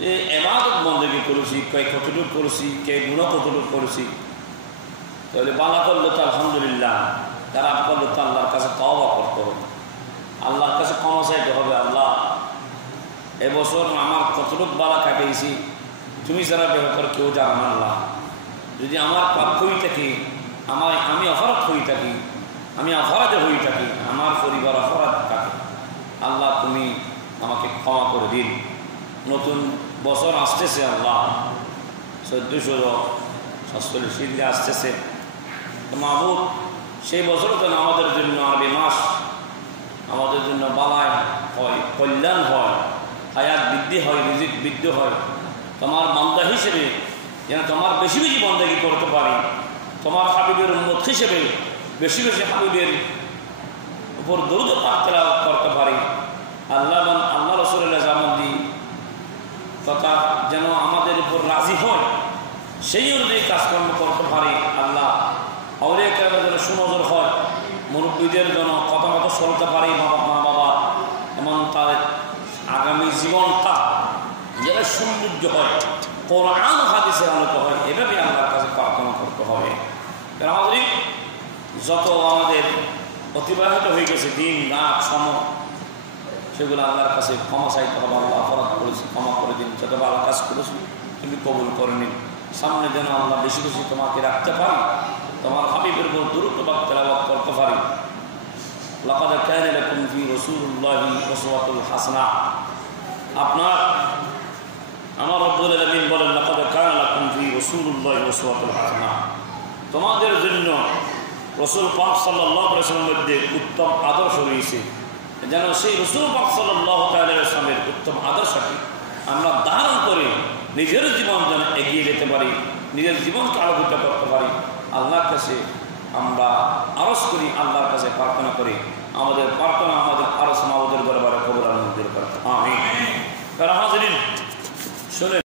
যে ইবাদত বন্দেগী করেছি, কতটুকু করেছি, কে গুনাহ কতটুকু করেছি। তাহলে বালা করলে তো আলহামদুলিল্লাহ, খারাপ করলে তো আল্লাহর কাছে তওবা করতে হবে, আল্লাহর কাছে ক্ষমা চাইতে হবে। আল্লাহ, এবছর আমার কতটুকু বালা কাটিয়েছি তুমি যারা ব্যবহার কেউ জানো না। আল্লাহ, যদি আমার পাপ হয়ে থাকি, আমি অপরাধ হয়ে থাকি, আমি অপরাধে হয়ে থাকি, আমার পরিবার অপরাধ থাকে, আল্লাহ তুমি আমাকে ক্ষমা করে দিন। নতুন বছর আসতেছে, আল্লাহ 1447 দিনে আসতেছে। তো মাহবুব, সেই বছরও যেন আমাদের জন্য আরবি মাস আমাদের জন্য বালায় হয়, কল্যাণ হয়, হায়াত বৃদ্ধি হয়, রিজিক বৃদ্ধি হয়। তোমার বান্দা হিসেবে যেন তোমার বেশি বেশি বন্দেগী করতে পারি, তোমার হাবিবের উম্মত হিসেবে বেশি বেশি হাবিবের উপর দরুদ পাক তেলাওয়াত করতে পারি। আল্লাহ রাসূলের জামাতি কথা যেন আমাদের উপর রাজি হয়, সেই অনুযায়ী কাজকর্ম করতে পারি। আল্লাহ, আউলিয়া কেরামের যেন সুনজর হয়, মুরব্বীদের যেন কথা মতো চলতে পারি, মা বাবা, এবং তাদের আগামী জীবনটা যেন সমৃদ্ধ হয়, কোরআন হাদিসের আলোকে হয়, এভাবে আল্লাহর কাছে প্রার্থনা করতে হবে। কারণ আমাদের যত আমাদের অতিবাহিত হয়ে গেছে দিন রাত সময়, সেগুলো আল্লাহর কাছে ক্ষমা চাইতে হবে। আল্লাহ, অপরাধ করেছি, ক্ষমা করে দিন, যত ভালো কাজ করেছি তুমি কবুল করে নিন। সামনে যেন আল্লাহ বেশি বেশি তোমাকে রাখতে পারি, তোমার হাবিবের উপর দরুদ পাক তেলাওয়াত করতে পারি। লাকাদ কানা লাকুম ফি রাসূলিল্লাহি উসওয়াতুল হাসানাহ। আমার রব্বুল আলামিন বলেন, লাকাদ কানা লাকুম ফি রাসূলিল্লাহি উসওয়াতুল হাসানাহ, তোমাদের জন্য রাসূল পাক সাল্লাল্লাহু আলাইহি ওয়াসাল্লামের মধ্যে উত্তম আদর্শ রয়েছে। যেন সেই রাসূল পাক সাল্লাল্লাহু আলাইহি ওয়াসাল্লামের উত্তম আদর্শটি আমরা ধারণ করে নিজের জীবন যেন এগিয়ে যেতে পারি, নিজের জীবনকে আলোকিত করতে পারি। আল্লাহর কাছে আমরা আরজ করি, আল্লাহর কাছে প্রার্থনা করি। আমাদের প্রার্থনা, আমাদের আরজ